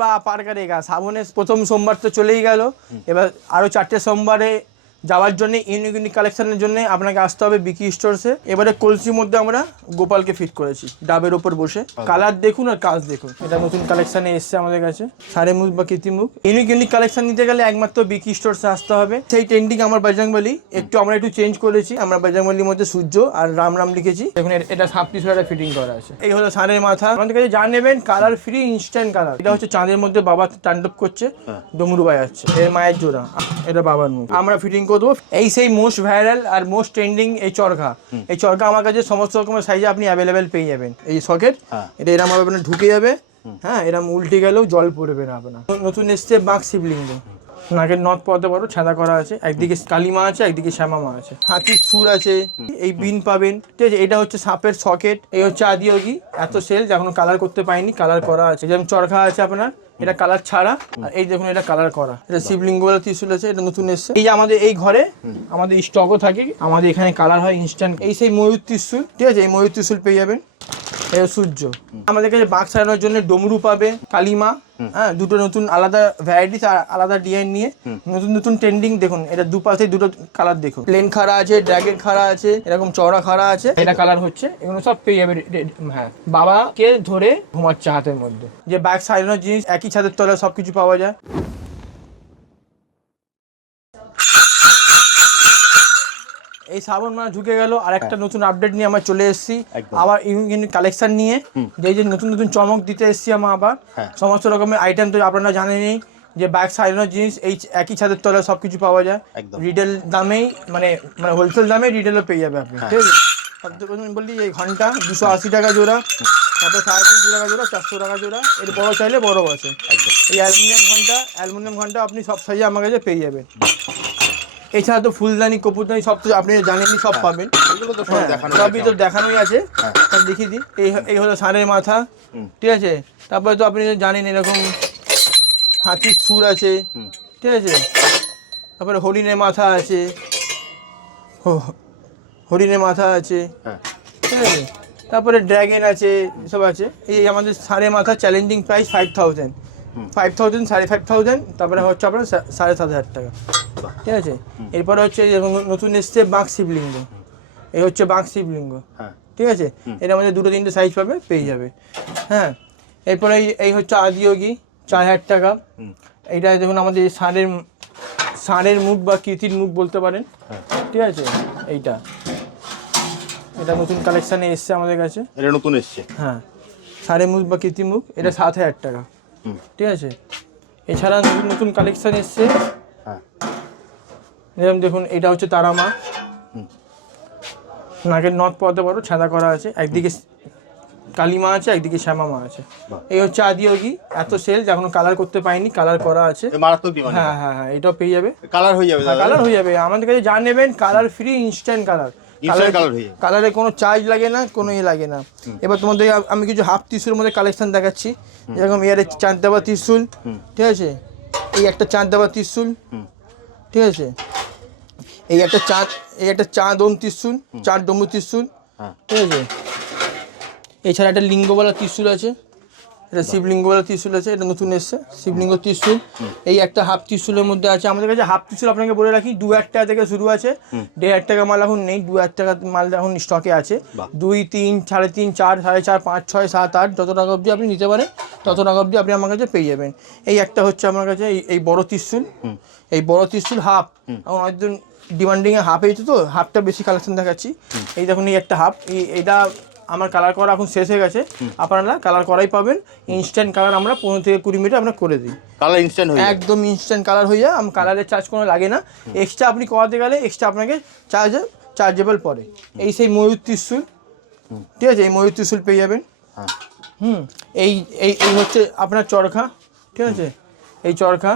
বা পার করেগা। শ্রাবণের প্রথম সোমবার তো চলেই গেল, এবার আরো 4টে সোমবারে যাওয়ার জন্য ইউনিক ইউনিক কালেকশনের জন্য আপনাকে আসতে হবে বিকি স্টোরসে। এবারে কলসির মধ্যে আমরা গোপালকে ফিট করেছি ডাবের ওপর বসে। কালার দেখুন আর কাজ দেখুন, এটা নতুন কালেকশনে এসছে আমাদের কাছে। সাড়ে মুখ বা কৃত্রিমুখ ইউনিক ইউনিক কালেকশন নিতে গেলে একমাত্র বিকি স্টোরসে আসতে হবে। সেই ট্রেন্ডিং আমার বজরংবলী আমরা একটু চেঞ্জ করেছি। আমরা বজরংবলীর মধ্যে সূর্য আর রাম রাম লিখেছি। দেখুন এটা 37 হাজার ফিটিং করা আছে। এই হলো ষাঁড়ের মাথা। আমাদের কাছে যা নেবেন কালার ফ্রি, ইনস্ট্যান্ট কালার। এটা হচ্ছে চাঁদের মধ্যে বাবা তাণ্ডব করছে, ডমরু বাজাচ্ছে, এর মায়ের জোড়া, এটা বাবার মুখ। আমরা ফিটিং করবো। এই সেই মোস্ট ভাইরাল আর মোস্ট ট্রেন্ডিং এই চরখা। এই চরখা আমার কাছে সমস্ত রকমের সাইজে আপনি অ্যাভেলেবেল পেয়ে যাবেন। এই সকেট এটা এরম ভাবে আপনার ঢুকে যাবে, হ্যাঁ, এরম উল্টে গেলেও জল পড়বে না আপনার। নতুন এসছে বাঘ শিবলিঙ্গ, নাকের নথ পড়তে পারো, ছাদা করা আছে। একদিকে কালিমা আছে, একদিকে শ্যামা মা আছে, হাতির সুর আছে, এই বিন পাবেন, ঠিক আছে। এটা হচ্ছে সাপের সকেট, এই হচ্ছে আদিয়োগী। এত সেল এখনো কালার করতে পাইনি, কালার করা আছে। যেমন চরখা আছে আপনার, এটা কালার ছাড়া, আর এই দেখুন এটা কালার করা। এটা শিবলিঙ্গ বলে ত্রিশূল আছে, এটা নতুন এসছে। এই যে আমাদের এই ঘরে আমাদের স্টকও থাকে, আমাদের এখানে কালার হয় ইনস্ট্যান্ট। এই সেই ময়ূর ত্রিশূল, ঠিক আছে, এই ময়ূর ত্রিশূল পেয়ে যাবেন। এটা সূর্য। আমাদের কাছে বাঘ সাজানোর জন্য ডমরু পাবে, কালিমা, হ্যাঁ, দুটো নতুন আলাদা ভ্যারাইটিস আর আলাদা ডিজাইন নিয়ে নতুন নতুন ট্রেন্ডিং। দেখুন এটা দুপাশে দুটো কালার দেখুন, প্লেন খাড়া আছে, ড্র্যাগন খাড়া আছে, এরকম চওড়া খাড়া আছে। এটা কালার হচ্ছে, এগুলো সব পেয়ে যাবে। হ্যাঁ, বাবাকে ধরে ঘুমাচ্ছে হাতের মধ্যে। যে বাঘ সাজানোর জিনিস একই ছাদের তলায় সবকিছু পাওয়া যায়। এই শ্রাবণ মাস ঢুকে গেল, আর একটা নতুন আপডেট নিয়ে আমরা চলে এসেছি আবার ইউনিক কালেকশন নিয়ে। যে নতুন নতুন চমক দিতে এসেছি আমরা আবার। সমস্ত রকমের আইটেম তো আপনারা জানেনই, যে বাইক সাজানোর জিনিস এই একই ছাদের তলায় সবকিছু পাওয়া যায় রিটেল দামেই, মানে হোলসেল দামে রিটেলও পেয়ে যাবে আপনি, ঠিক আছে। সবথেকে প্রথমে বলি এই ঘন্টা 280 টাকা জোড়া, তারপরে 350 টাকা জোড়া, 400 টাকা জোড়া। এর বড় চাইলে বড় আছে। এই অ্যালুমিনিয়াম ঘন্টা আপনি সব সাইজে আমার কাছে পেয়ে যাবেন। এছাড়া তো ফুলদানি, কপুরদানি সব তো আপনি জানেনই, সব পাবেন। সবই তো দেখানোই আছে, দেখিয়ে দিই। এই হলো ষাঁড়ের মাথা, ঠিক আছে। তারপরে তো আপনি জানেন এরকম হাতির সুর আছে, ঠিক আছে। তারপরে হরিণের মাথা আছে, ঠিক আছে। তারপরে ড্র্যাগন আছে, সব আছে। এই আমাদের ষাঁড়ের মাথা চ্যালেঞ্জিং প্রাইস 5000, 5,000, তারপরে হচ্ছে আপনার 7,500 টাকা, ঠিক আছে। এরপরে হচ্ছে নতুন এসছে বাঘ শিবলিঙ্গ, এই হচ্ছে বাঘ শিবলিঙ্গ, ঠিক আছে। এর আমাদের 2-3টে সাইজ পাবে, পেয়ে যাবে, হ্যাঁ। এরপরে এই হচ্ছে আদিয়োগী, 4000 টাকা। এইটা দেখুন আমাদের ষাঁড়ের মুখ বা কৃতির মুখ বলতে পারেন, ঠিক আছে। এটা নতুন কালেকশানে এসছে আমাদের কাছে, এটা নতুন এসছে, হ্যাঁ, ষাঁড়ের মুখ বা কৃত্রিম মুখ। এটা 7000 টাকা, ঠিক আছে। এছাড়া নতুন নতুন কালেকশান এসছে, যেরকম দেখুন এটা হচ্ছে তারামা, নাকের নথ পড়তে পারো, ছাদা করা আছে। একদিকে কালিমা আছে, একদিকে শ্যামা মা আছে। এই হচ্ছে আদিয়োগী। এত সেল এখনো কালার করতে পাইনি, কালার করা আছে। হ্যাঁ হ্যাঁ হ্যাঁ, এটাও পেয়ে যাবে, কালার হয়ে যাবে। কালার হয়ে যাবে আমাদের কাছে যা নেবেন, কালার ফ্রি, ইনস্ট্যান্ট কালার। কালারে কোনো চার্জ লাগে না, কোনো লাগে না। এবার তোমাদের আমি কিছু হাফ ত্রিশূলের মধ্যে কালেকশন দেখাচ্ছি। যেরকম ইয়ারে চাঁদ দেওয়া ত্রিশূল, ঠিক আছে। এই একটা চাঁদ দেওয়া ত্রিশূল, ঠিক আছে। এই একটা চাঁদ ওম ত্রিশূল, চাঁদ ডমরু ত্রিশূল, ঠিক আছে। এছাড়া একটা লিঙ্গওয়ালা ত্রিশূল আছে, এটা শিবলিঙ্গওয়ালা ত্রিশূল আছে, এটা নতুন এসছে শিবলিঙ্গ ত্রিশূল। এই একটা হাফ ত্রিশূলের মধ্যে আছে আমাদের কাছে। হাফ ত্রিশূল আপনাকে বলে রাখি 2000 টাকা থেকে শুরু আছে, 1500 টাকা মাল এখন নেই, 2000 টাকা মাল এখন স্টকে আছে। 2, 3, 3.5, 4, 4.5, 5, 6, 7, 8 যত টাকা অবধি আপনি নিতে পারেন, তত টাকা অবধি আপনি আমার কাছে পেয়ে যাবেন। এই একটা হচ্ছে আমার কাছে এই বড় ত্রিশূল, এই বড় ত্রিশূল হাফ। এখন অনেকদিন ডিমান্ডিংয়ে হাফ হয়েছে, তো হাফটা বেশি কালেকশন দেখাচ্ছি। এই দেখুন এই একটা হাফ, এইটা আমার কালার করা এখন শেষ হয়ে গেছে। আপনারা কালার করাই পাবেন, ইনস্ট্যান্ট কালার আমরা 15 থেকে 20 মিনিটে আমরা করে দিই। কালার ইনস্ট্যান্ট হয়ে যায়, একদম ইনস্ট্যান্ট কালার হয়ে যায়। কালারের চার্জ কোনো লাগে না, এক্সট্রা আপনি করাতে গেলে এক্সট্রা আপনাকে চার্জেবল পড়ে। এই সেই ময়ূর ত্রিশূল, ঠিক আছে, এই ময়ূর ত্রিশূল পেয়ে যাবেন। এই এই হচ্ছে আপনার চরখা, ঠিক আছে। এই চরখা,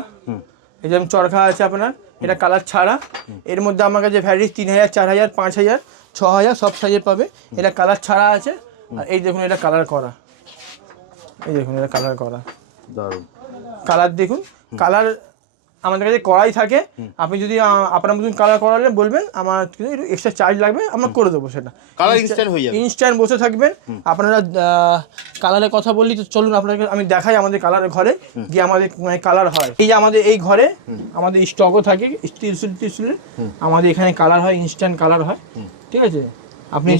এই যেমন চরখা আছে আপনার, এটা কালার ছাড়া। এর মধ্যে আমার কাছে ভ্যারাইটিস 3000, 4000, 5000, 6000 সব সাইজের পাবে। এটা কালার ছাড়া আছে। আর এই দেখুন এটা কালার করা, এই দেখুন এটা কালার করা, দারুণ কালার। দেখুন কালার আমাদের কাছে কড়াই থাকে, আপনি যদি আপনার মতন কালার করালে বলবেন, আমার কিন্তু একটু এক্সট্রা চার্জ লাগবে, আমরা করে দেবো সেটা। কালার ইনস্ট্যান্ট হয়ে যাবে, ইনস্ট্যান্ট বসে থাকবেন আপনারা। কালারের কথা বললি তো চলুন আপনাকে আমি দেখাই আমাদের কালারের ঘরে গিয়ে আমাদের মানে কালার হয়। এই যে আমাদের এই ঘরে আমাদের স্টকও থাকে টিস্যুলের, আমাদের এখানে কালার হয়, ইনস্ট্যান্ট কালার হয়, ঠিক আছে? আপনি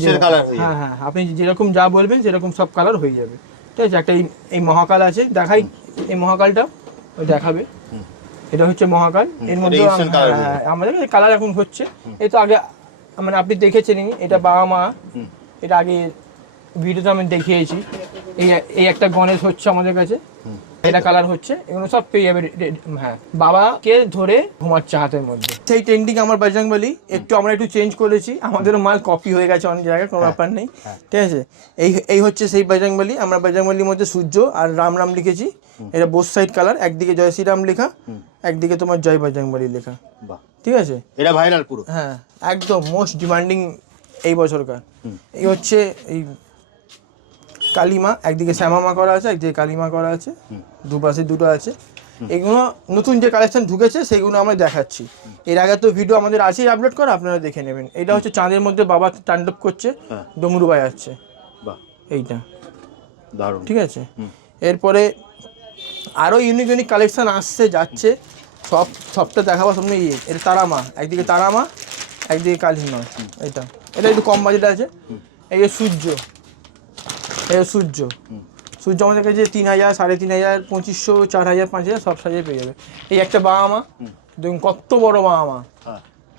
হ্যাঁ হ্যাঁ, আপনি যেরকম যা বলবেন সেরকম সব কালার হয়ে যাবে, ঠিক আছে? একটা এই মহাকাল আছে, দেখাই এই মহাকালটা, ওই দেখাবে, এটা হচ্ছে মহাকাল। এর মধ্যে আমাদের কালার এখন হচ্ছে, এই তো আগে মানে আপনি দেখেছেনই, এটা বাবা মা, এটা আগে ভিডিওতে আমি দেখিয়েছি। এই একটা গণেশ হচ্ছে আমাদের কাছে, এটা কালার হচ্ছে, এগুলো সব পেয়ে যাবে। হ্যাঁ, বাবাকে ধরে ঘুমাচ্ছে হাতের মধ্যে, সেই ট্রেন্ডিং আমার বজরংবলী। আমরা একটু চেঞ্জ করেছি, আমাদেরও মাল কপি হয়ে গেছে অনেক জায়গায়, কোনো ব্যাপার নেই, ঠিক আছে? এই হচ্ছে সেই বজরংবলী। আমরা বজরংবলীর মধ্যে সূর্য আর রাম রাম লিখেছি, এটা বোথ সাইড কালার, একদিকে জয় শ্রীরাম লেখা, একদিকে তোমার জয় বজরংবলী লেখা, ঠিক আছে? এটা ভাইরাল পুরো, হ্যাঁ একদম মোস্ট ডিমান্ডিং এই বছরকার। এই হচ্ছে এই কালিমা, একদিকে শ্যামামা করা আছে, একদিকে কালিমা করা আছে, দুপাশে দুটো আছে। এগুলো নতুন যে কালেকশন ঢুকেছে সেগুলো আমরা দেখাচ্ছি। এর আগে তো ভিডিও আমাদের আছেই আপলোড করা, আপনারা দেখে নেবেন। এটা হচ্ছে চাঁদের মধ্যে বাবা তাণ্ডব করছে, ডমরু বাজাচ্ছে, এইটা দারুণ, ঠিক আছে? এরপরে আরও ইউনিক ইউনিক কালেকশন আসছে যাচ্ছে, সবটা দেখাবো সামনে। এটা তারামা, একদিকে তারামা, একদিকে কালী নয়, এটা একটু কম বাজেট আছে। এই যে সূর্য, সূর্য আমাদের কাছে 3000, 3500, 2500, 4000, 5000 সব সাইজে পেয়ে যাবে। এই একটা বাবা মা, দেখুন কত বড় বাবা মা,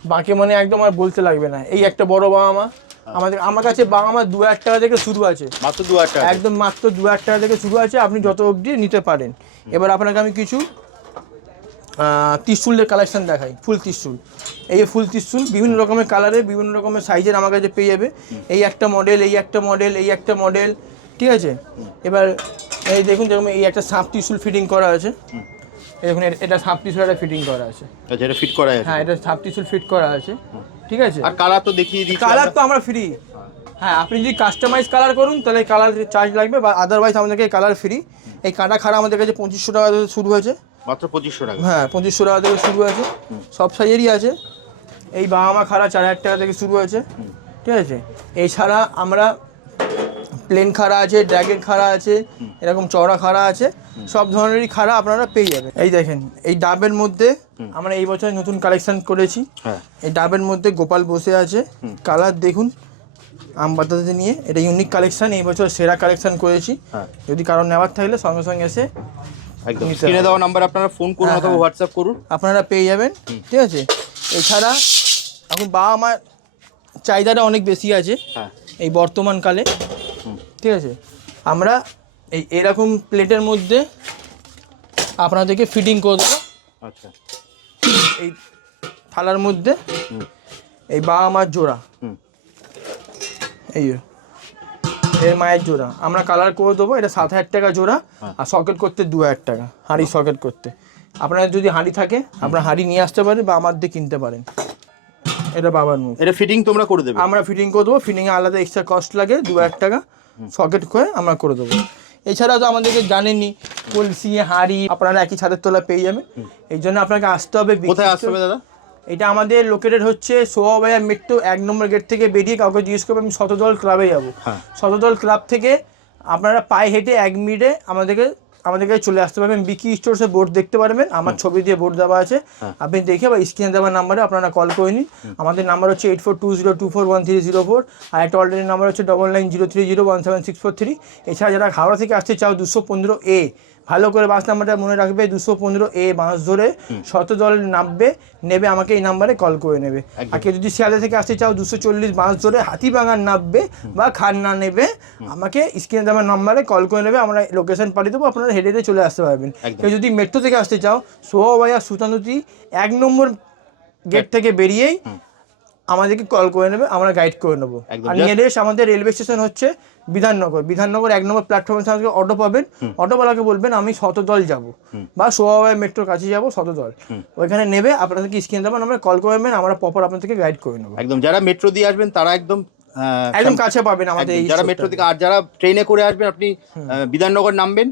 বাঁকে মানে একদম আর বলতে লাগবে না। এই একটা বড় বাবা মা, আমার কাছে বাবা মা 2000 টাকা থেকে শুরু আছে, মাত্র 2000 টাকা, একদম মাত্র 2000 টাকা থেকে শুরু আছে, আপনি যত অবধি নিতে পারেন। এবার আপনাকে আমি কিছু ত্রিশূলের কালেকশন দেখাই, ফুল ত্রিশূল। এই ফুল ত্রিশূল বিভিন্ন রকমের কালারে, বিভিন্ন রকমের সাইজের আমার কাছে পেয়ে যাবে। এই একটা মডেল, এই একটা মডেল, এই একটা মডেল, ঠিক আছে? এবার এই দেখুন, যেরকম এই একটা সাপ ত্রিশূল ফিটিং করা আছে, দেখুন এটা সাপ ত্রিশূল একটা ফিটিং করা আছে, এটা ফিট করা আছে, হ্যাঁ এটা সাপ ত্রিশূল ফিট করা আছে, ঠিক আছে? আর কালার তো দেখিয়ে দিচ্ছি, কালার তো আমরা ফ্রি। হ্যাঁ, আপনি যদি কাস্টমাইজ কালার করুন তাহলে কালার চার্জ লাগবে, বা আদারওয়াইজ আমাদেরকে কালার ফ্রি। এই কাটা খাড়া আমাদের কাছে 2500 টাকা থেকে শুরু হয়েছে, মাত্র 2500 টাকা, হ্যাঁ 2500 টাকা থেকে শুরু আছে, সব সাইজেরই আছে। এই বাবা মা খাড়া 4000 টাকা থেকে শুরু আছে, ঠিক আছে? এছাড়া আমরা প্লেন খাড়া আছে, ড্র্যাগন খাড়া আছে, এরকম চওড়া খাড়া আছে, সব ধরনেরই খাড়া আপনারা পেয়ে যাবেন। এই দেখেন, এই ডাবের মধ্যে আমরা এই বছর নতুন কালেকশন করেছি। এই ডাবের মধ্যে গোপাল বসে আছে, কালার দেখুন আম বাতাসে নিয়ে, এটা ইউনিক কালেকশন, এই বছর সেরা কালেকশন করেছি। যদি কারণ নেওয়ার থাকলে সঙ্গে সঙ্গে এসে একদম স্ক্রিনে দেওয়া নাম্বার আপনারা ফোন করুন অথবা হোয়াটসঅ্যাপ করুন, আপনারা পেয়ে যাবেন, ঠিক আছে? এছাড়া এখন বাবা মার চাহিদাটা অনেক বেশি আছে এই বর্তমানকালে, ঠিক আছে? আমরা এরকম প্লেটের মধ্যে আপনাদেরকে ফিটিং করে দেবো। আচ্ছা, এই থালার মধ্যে এই বাবা মার জোড়া, এই এর মায়ের জোড়া আমরা কালার করে দেবো। এটা 7000 টাকা জোড়া, আর সকেট করতে 2000 টাকা, হাঁড়ি সকেট করতে। আপনার যদি হাঁড়ি থাকে আপনার হাঁড়ি নিয়ে আসতে পারেন বা আমার দিয়ে কিনতে পারেন। এটা বাবার মুখ, এটা ফিটিং তোমরা করে দেবে? আমরা ফিটিং করে দেবো, ফিটিংয়ে আলাদা এক্সট্রা কস্ট লাগে 2000 টাকা, সকেট করে আমরা করে দেবো। এছাড়া তো আমাদেরকে জানেনই কলসি হাঁড়ি আপনারা একই ছাদের তলা পেয়ে যাবেন। এই জন্য আপনাকে আসতে হবে। কোথায় আসতে হবে দাদা? এটা আমাদের লোকেটেড হচ্ছে সোয়াবাজার মেট্রো 1 নম্বর গেট থেকে বেরিয়ে কাউকে জিজ্ঞেস করবে আমি শতদল ক্লাবে যাবো, শতদল ক্লাব থেকে আপনারা পায়ে হেঁটে 1 মিনিটে আমাদের কাছে চলে আসতে পারবেন। বিকি স্টোরসে বোর্ড দেখতে পারবেন, আমার ছবি দিয়ে বোর্ড দেওয়া আছে, আপনি দেখে বা স্ক্রিনে দেওয়া নাম্বারে আপনারা কল করে নিন। আমাদের নাম্বার হচ্ছে 8420241304, আর একটা অলরেডি নাম্বার হচ্ছে 9903017643। এছাড়া যারা হাওড়া থেকে আসতে চাও 215A, ভালো করে বাস নাম্বারটা মনে রাখবে, 215A বাস ধরে শতদল নামবে, নেবে আমাকে এই নাম্বারে কল করে নেবে। আর কেউ যদি শিয়ালদা থেকে আসতে চাও 240 বাস ধরে হাতিবাগান নামবে বা খান্না নেবে, আমাকে স্ক্রিনে দেওয়া নাম্বারে কল করে নেবে, আমরা লোকেশন পাঠিয়ে দেবো, আপনারা হেঁটে হেঁটে চলে আসতে পারবেন। কেউ যদি মেট্রো থেকে আসতে চাও সোয়াবাজার সুতানুতি 1 নম্বর গেট থেকে বেরিয়েই আমাদেরকে কল করে নেবে, আমরা গাইড করে নেবো। আর নিয়ারেস্ট আমাদের রেলওয়ে স্টেশন হচ্ছে বিধাননগর 1 নম্বর প্ল্যাটফর্মের সামনে অটো পাবেন, অটোওয়ালাকে বলবেন আমি শতদল যাব বা সোয়াবাজার মেট্রোর কাছে যাব শতদল, ওইখানে নেবে, আপনাদেরকে স্ক্রিনে দেবেন, আমরা কল করবেন, আমরা প্রপার আপনাদেরকে গাইড করে নেবো। একদম যারা মেট্রো দিয়ে আসবেন তারা একদম একদম কাছে পাবেন আমাদের এই যারা store মেট্রো টা। থেকে, আর যারা ট্রেনে করে আসবেন আপনি বিধাননগর নামবেন,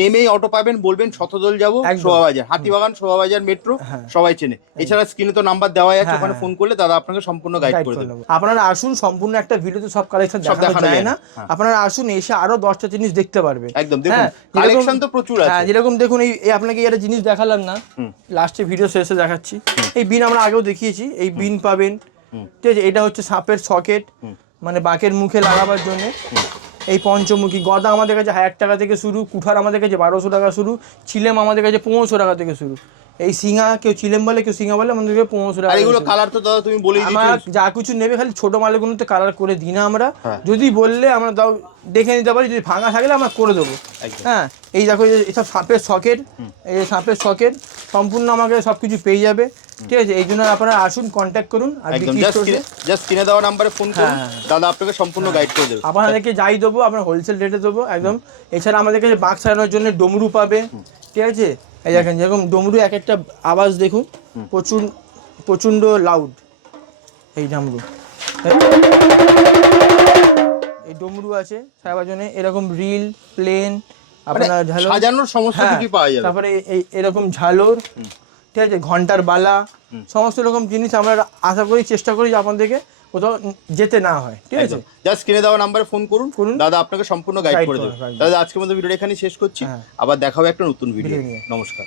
নেমেই অটো পাবেন, বলবেন শতদল যাবো, একদম। শোভাবাজার, হাতিবাগান, শোভাবাজার মেট্রো, সবাই চেনে। এছাড়া স্ক্রিনে তো নাম্বার দেওয়াই আছে, ওখানে ফোন করলে দাদা আপনাকে সম্পূর্ণ গাইড করে দেবে। আপনারা আসুন, সম্পূর্ণ একটা ভিডিওতে সব কালেকশন সব দেখানো দেখানো যায় যায় না। না। আপনারা আসুন, এসে আরো 10টা জিনিস দেখতে পারবেন। একদম, দেখুন কালেকশন তো প্রচুর আছে। হ্যাঁ, যেরকম দেখুন এই আপনাকে একটা জিনিস দেখালাম না, লাস্টে ভিডিও শেষে দেখাচ্ছি। এই বিন আমরা আগেও দেখিয়েছি, এই বিন পাবেন, ঠিক আছে। এটা হচ্ছে সাপের সকেট, মানে বাঁকের মুখে লাগাবার জন্য। এই পঞ্চমুখী গদা আমাদের কাছে 1000 টাকা থেকে শুরু, কুঠার আমাদের কাছে 1200 টাকা শুরু, চিলেম আমাদের কাছে 1500 টাকা থেকে শুরু। এই সিঙ্গা, কেউ চিলেম বলে কেউ সিঙ্গা বলে, আমাদের কাছে 1500 টাকা। আর এগুলো কালার তো দাদা তুমি বলেই আমরা দিয়েছো। যা কিছু নেবে খালি ছোট মালগুলোতে কালার করে দিই না আমরা, যদি বললে আমরা দাও দেখে নিতে পারি, যদি ভাঙা থাকলে আমরা করে দেবো। হ্যাঁ, এই দেখো এইসব সাপের সকেট, এই যে সাপের সকেট সম্পূর্ণ আমাকে সব কিছু পেয়ে যাবে, ঠিক আছে। এই জন্য আপনারা আসুন, কন্ট্যাক্ট করুন। আর একদম জাস্ট কিনে দেওয়া নাম্বারে ফোন করুন, দাদা আপনাকে সম্পূর্ণ গাইড করে দেবে। আপনাদেরকে যাই দেবো, আপনার হোলসেল রেটে দেবো একদম। এছাড়া আমাদের কাছে বাঁক সারানোর জন্য ডমরু পাবে, ঠিক আছে। এই দেখেন যেরকম ডমরু, এক একটা আওয়াজ দেখুন, প্রচণ্ড লাউড এই ডমরু। এই ডমরু আছে সারাবার জন্য, এরকম রিল, প্লেন, আপনার ঝালর, সাজানোর সমস্ত কিছু পাওয়া যাবে। তারপরে এই এরকম ঝালর, ঠিক আছে, ঘন্টার বালা, সমস্ত রকম জিনিস আমরা আশা করি, চেষ্টা করি যে আপনাদেরকে কোথাও যেতে না হয়, ঠিক আছে। জাস্ট কিনে দেওয়া নাম্বারে ফোন করুন, দাদা আপনাকে সম্পূর্ণ গাইড করে দেবে। দাদা আজকের মতো ভিডিওটা এখানেই শেষ করছি, আবার দেখা হবে একটা নতুন ভিডিও। নমস্কার।